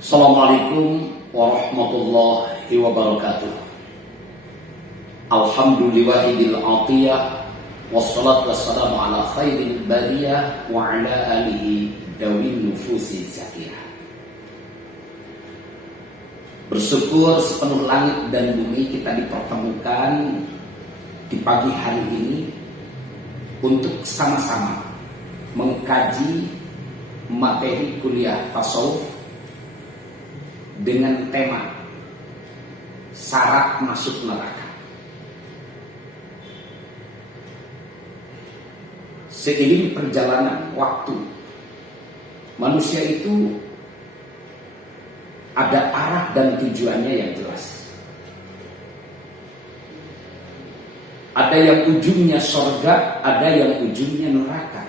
Assalamualaikum warahmatullahi wabarakatuh. Alhamdulillahil atiyah, wassalatu wassalamu ala khairil bariyah wa ala alihi dawin nufusi zakiyah. Bersyukur sepenuh langit dan bumi kita dipertemukan di pagi hari ini untuk sama-sama mengkaji materi kuliah tasawuf dengan tema syarat masuk neraka. Seiring perjalanan waktu, manusia itu ada arah dan tujuannya yang jelas. Ada yang ujungnya surga, ada yang ujungnya neraka.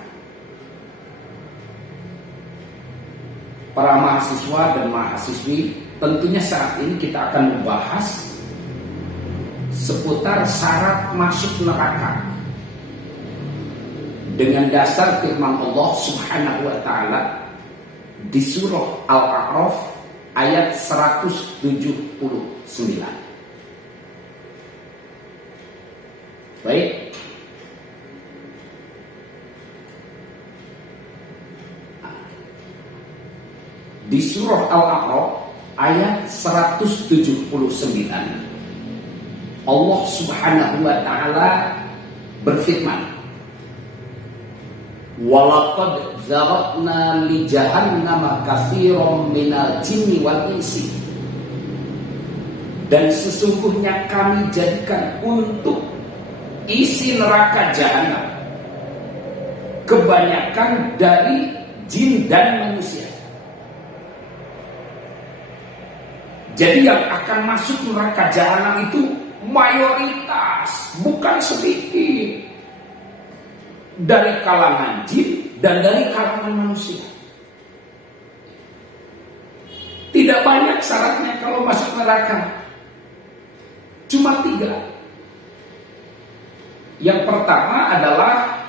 Para mahasiswa dan mahasiswi, tentunya saat ini kita akan membahas seputar syarat masuk neraka dengan dasar firman Allah Subhanahu wa taala di surah Al-A'raf ayat 179. Baik. Di surah Al-A'raf ayat 179 Allah Subhanahu wa taala berfirman, "Walaqad zara'na li jahannama katsiran minal jinni wal insi." Dan sesungguhnya kami jadikan untuk isi neraka jahanam kebanyakan dari jin dan manusia. Jadi yang akan masuk neraka jahanam itu mayoritas, bukan sedikit, dari kalangan jin dan dari kalangan manusia. Tidak banyak syaratnya kalau masuk neraka, cuma 3. Yang pertama adalah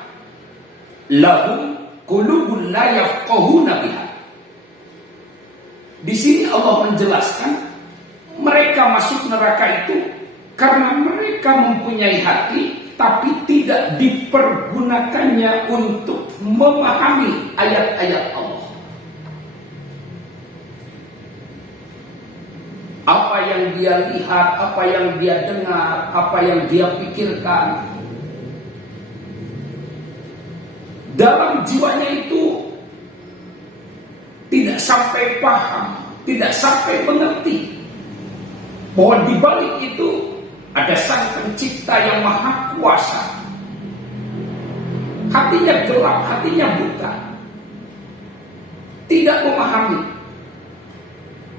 lahum qulubun la yafqahuna biha. Di sini Allah menjelaskan mereka masuk neraka itu karena mereka mempunyai hati tapi tidak dipergunakannya untuk memahami ayat-ayat Allah. Apa yang dia lihat, apa yang dia dengar, apa yang dia pikirkan, dalam jiwanya itu tidak sampai paham, tidak sampai mengerti bahwa di balik itu ada Sang Pencipta yang Maha Kuasa. Hatinya gelap, hatinya buta, tidak memahami.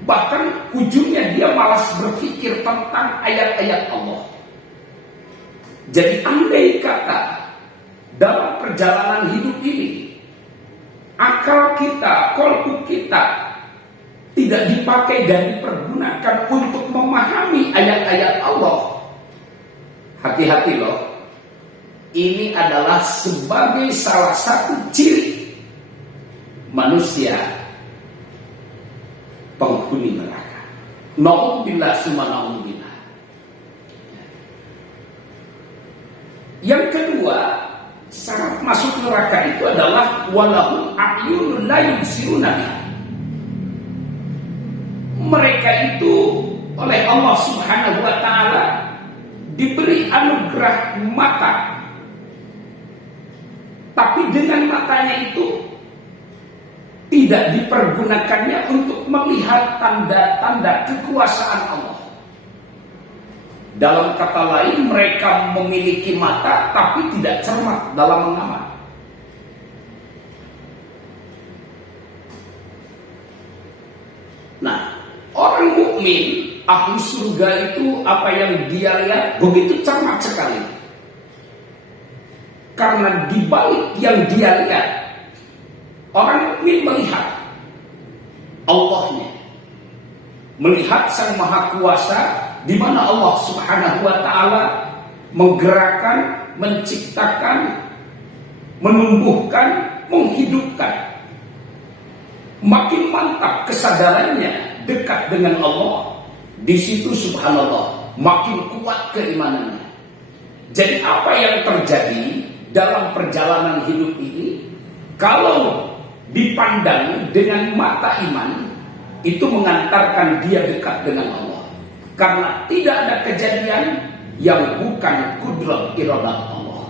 Bahkan ujungnya dia malas berpikir tentang ayat-ayat Allah. Jadi andai kata dalam perjalanan hidup ini akal kita, kolbu kita tidak dipakai dan dipergunakan untuk memahami ayat-ayat Allah, hati-hati loh. Ini adalah sebagai salah satu ciri manusia penghuni neraka. Na'udzubillah summa na'udzubillah. Yang kedua, syarat masuk neraka itu adalah walahum a'yunun la yubsiruna biha. Mereka itu oleh Allah Subhanahu wa taala diberi anugerah mata, tapi dengan matanya itu tidak dipergunakannya untuk melihat tanda-tanda kekuasaan Allah. Dalam kata lain, mereka memiliki mata tapi tidak cermat dalam mengamati. Nah, orang mukmin ahli surga itu apa yang dia lihat begitu cermat sekali. Karena di balik yang dia lihat, orang mukmin melihat Allahnya, melihat Sang Maha Kuasa, di mana Allah Subhanahu wa taala menggerakkan, menciptakan, menumbuhkan, menghidupkan. Makin mantap kesadarannya dekat dengan Allah, di situ subhanallah makin kuat keimanannya. Jadi apa yang terjadi dalam perjalanan hidup ini, kalau dipandang dengan mata iman, itu mengantarkan dia dekat dengan Allah. Karena tidak ada kejadian yang bukan kudrat iradah Allah.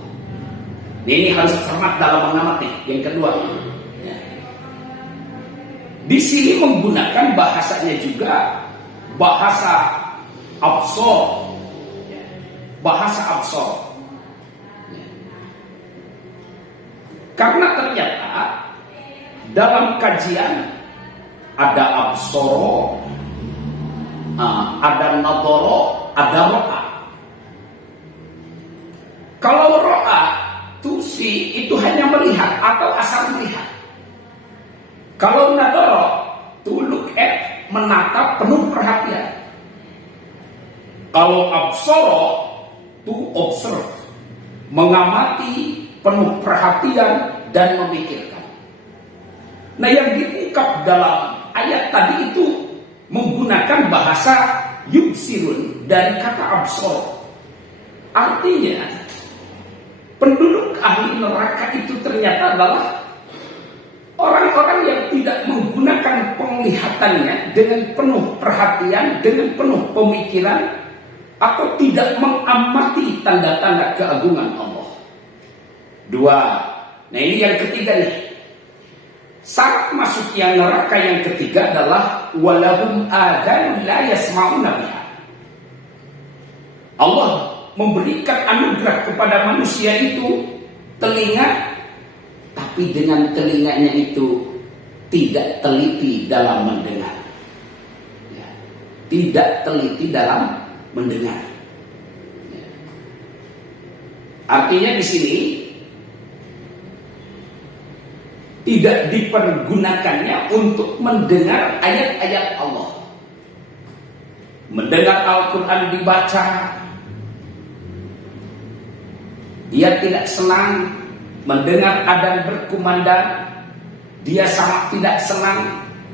Ini harus cermat dalam mengamati. Yang kedua, ya. Di sini menggunakan bahasanya juga bahasa absor, ya. Bahasa absor. Ya. Karena ternyata dalam kajian ada absoro, ada nadoro, ada ro'a. Kalau ro'a tusi itu hanya melihat atau asal melihat. Kalau nadoro to look at, menatap penuh perhatian. Kalau absoro to observe, mengamati penuh perhatian dan memikirkan. Nah, yang diungkap dalam ayat tadi itu menggunakan bahasa yubsirun dari kata absor. Artinya penduduk ahli neraka itu ternyata adalah orang-orang yang tidak menggunakan penglihatannya dengan penuh perhatian, dengan penuh pemikiran, atau tidak mengamati tanda-tanda keagungan Allah. Dua. Nah, ini yang ketiga nih. Syarat masuknya neraka yang ketiga adalah walahum adan la yasma'una biha. Allah memberikan anugerah kepada manusia itu telinga, tapi dengan telinganya itu tidak teliti dalam mendengar. Ya. Tidak teliti dalam mendengar. Ya. Artinya di sini tidak dipergunakannya untuk mendengar ayat-ayat Allah. Mendengar Al-Quran dibaca, dia tidak senang. Mendengar adzan berkumandang, dia sangat tidak senang.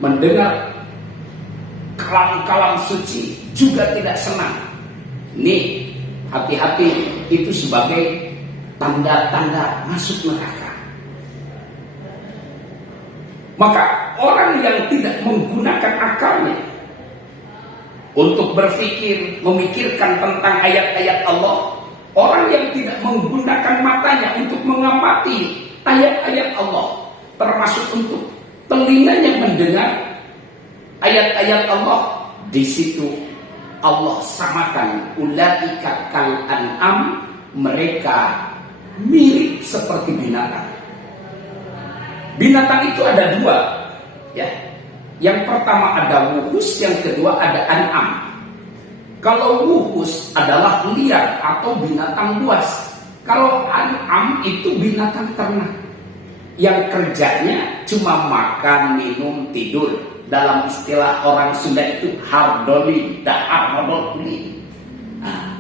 Mendengar kalam-kalam suci, juga tidak senang. Nih, hati-hati, itu sebagai tanda-tanda masuk neraka. Maka orang yang tidak menggunakan akalnya untuk berpikir, memikirkan tentang ayat-ayat Allah, orang yang tidak menggunakan matanya untuk mengamati ayat-ayat Allah, termasuk untuk telinganya mendengar ayat-ayat Allah, di situ Allah samakan ulaika kal an'am, mereka mirip seperti binatang. Binatang itu ada dua, ya. Yang pertama ada wuhus, yang kedua ada an'am. Kalau wuhus adalah liar atau binatang buas. Kalau an'am itu binatang ternak yang kerjanya cuma makan, minum, tidur. Dalam istilah orang Sunda itu hardoli, dahar modoli. Nah,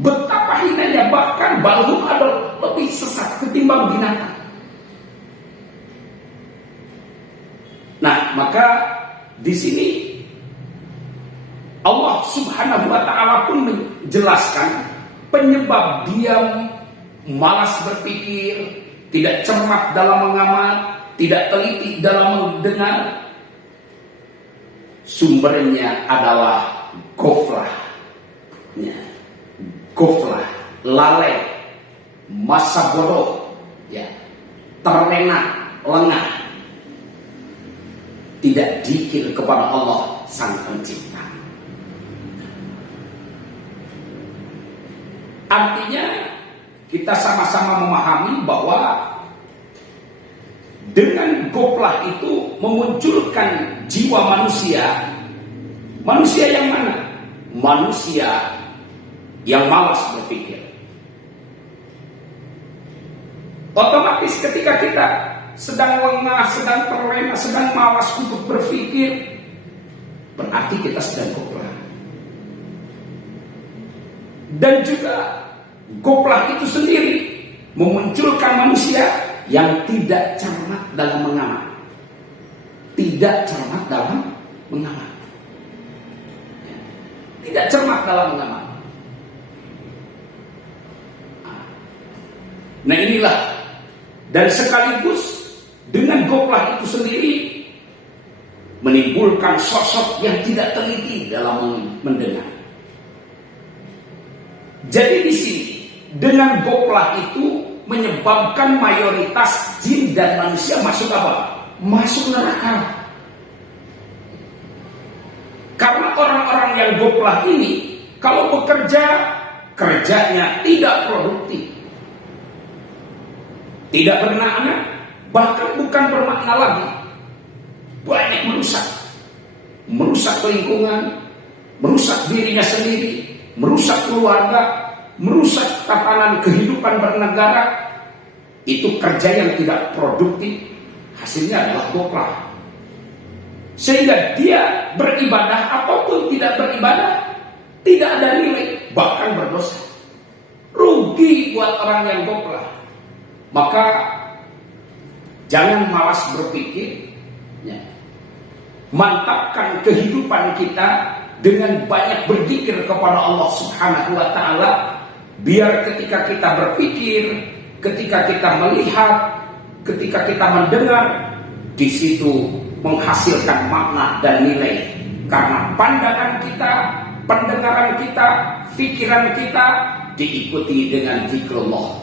betapa hinanya, bahkan balhum ada lebih sesat ketimbang binatang. Nah, maka di sini Allah Subhanahu wa Ta'ala pun menjelaskan penyebab dia malas berpikir, tidak cermat dalam mengamat, tidak teliti dalam mendengar. Sumbernya adalah goflah, ya. Goflah, lalai, masa bodoh, ya. Terlena, lengah, tidak dzikir kepada Allah Sang Pencipta. Artinya kita sama-sama memahami bahwa dengan goplah itu memunculkan jiwa manusia. Manusia yang mana? Manusia yang malas berpikir. Otomatis ketika kita sedang lengah, sedang terlena, sedang malas untuk berpikir, berarti kita sedang goplah. Dan juga goplah itu sendiri memunculkan manusia yang tidak cermat dalam mengamat. Tidak cermat dalam mengamat. tidak cermat dalam mengamal. Nah inilah, dan sekaligus dengan goplah itu sendiri menimbulkan sosok yang tidak teliti dalam mendengar. Jadi di sini dengan goplah itu menyebabkan mayoritas jin dan manusia masuk apa? Masuk neraka. Karena orang-orang yang goplah ini kalau bekerja, kerjanya tidak produktif, tidak bermakna, bahkan bukan bermakna lagi, banyak merusak lingkungan, merusak dirinya sendiri, merusak keluarga, merusak tatanan kehidupan bernegara. Itu kerja yang tidak produktif, hasilnya adalah goplah. Sehingga dia beribadah ataupun tidak beribadah tidak ada nilai, bahkan berdosa. Rugi buat orang yang goplah. Maka jangan malas berpikir, ya. Mantapkan kehidupan kita dengan banyak berzikir kepada Allah Subhanahu wa Ta'ala, biar ketika kita berpikir, ketika kita melihat, ketika kita mendengar, di situ menghasilkan makna dan nilai. Karena pandangan kita, pendengaran kita, pikiran kita diikuti dengan zikrullah.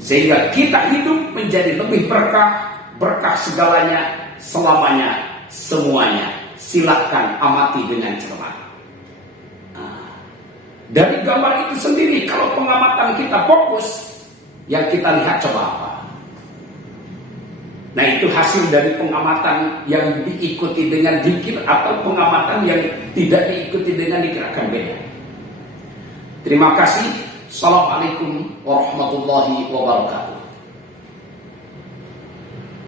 Sehingga kita hidup menjadi lebih berkah segalanya, selamanya, semuanya. Silahkan amati dengan cermat. Dari gambar itu sendiri, kalau pengamatan kita fokus, yang kita lihat coba apa? Nah itu hasil dari pengamatan yang diikuti dengan zikir atau pengamatan yang tidak diikuti dengan zikir akan beda. Terima kasih. Assalamualaikum warahmatullahi wabarakatuh.